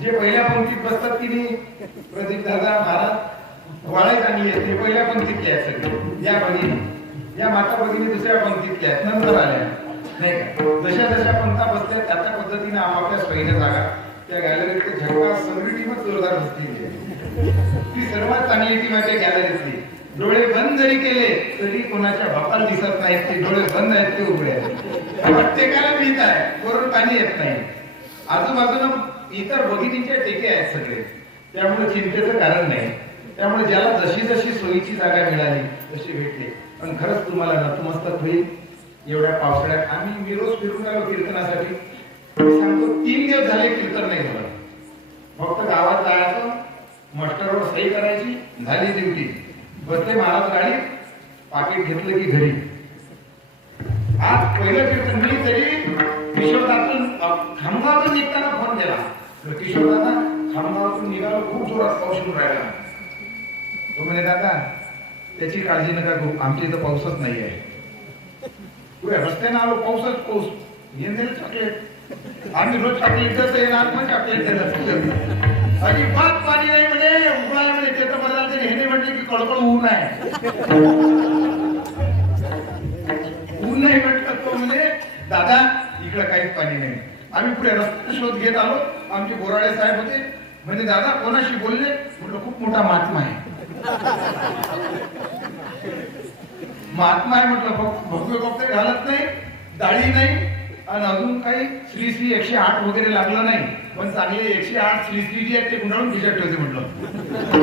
जे पहिल्या पंक्तीत बसतात की नाही प्रदीप दादा महाराज वाळे चांगली आहेत ते पहिल्या पंक्तीतले आहेत सगळे या भगिनी. या माता भगिनी दुसऱ्या पंक्तीतल्या आहेत नंतर आल्या. नाही का? जशा जशा पंक्ता बसल्या त्या त्या पद्धतीने आपापल्या पहिल्या जागा. त्या गॅलरीत झगडा सगळी टीमच जोरदार बसली ती सर्वात चांगली टीम आहे त्या गॅलरीतली डोळे बंद जरी केले तरी कोणाच्या बापाला दिसत नाहीत ते. डोळे बंद आहेत ते उघडे आहेत. आहे पाणी येत नाही. आजूबाजूला इतर भगिनींच्या टेके आहेत सगळे. त्यामुळे चिंतेचं कारण नाही. त्यामुळे ज्याला जशी जशी सोयीची जागा मिळाली तशी भेटली. पण खरंच तुम्हाला नतमस्तक होईल. एवढ्या पावसाळ्यात आम्ही मी रोज फिरून आलो कीर्तनासाठी. सांगतो तीन दिवस झाले कीर्तन नाही झालं. फक्त गावात जायचं मास्टरवर सही करायची झाली ड्युटी. बसले महाराज गाडी पाकिट घेतलं की घरी. आज पहिलं कीर्तन मी तरी खामगावातून निघताना फोन केला. तर किशोरदादा खामगावातून निघालो खूप जोरात पाऊस येऊन राहिला. तो म्हणे दादा त्याची काळजी नका घेऊ आमच्या इथं पाऊसच नाही आहे. पुढे रस्त्यानं आलो पाऊसच पाऊस. येणार चॉकलेट आम्ही रोज चॉकलेट देतो येणार पण चॉकलेट देतात अजिबात पाणी नाही म्हणे. उकळा म्हणे त्याचं बरं झालं तरी ह्याने म्हटले की कळकळ ऊन आहे. ऊन नाही म्हटलं तो म्हणजे दादा इकडे काहीच पाणी नाही. आम्ही पुढे रस्ते शोध घेत आलो. आमचे बोराडे साहेब होते. म्हणजे दादा कोणाशी बोलले? म्हटलं खूप मोठा महात्मा आहे. महात्मा आहे म्हटलं भग- भगवे कपडे घालत नाही दाढी नाही आणि अजून काही श्री श्री एकशे आठ वगैरे लागलं नाही. पण चांगले एकशे आठ श्री श्री जी आहेत ते गुंडाळून खिशात ठेवते म्हटलं.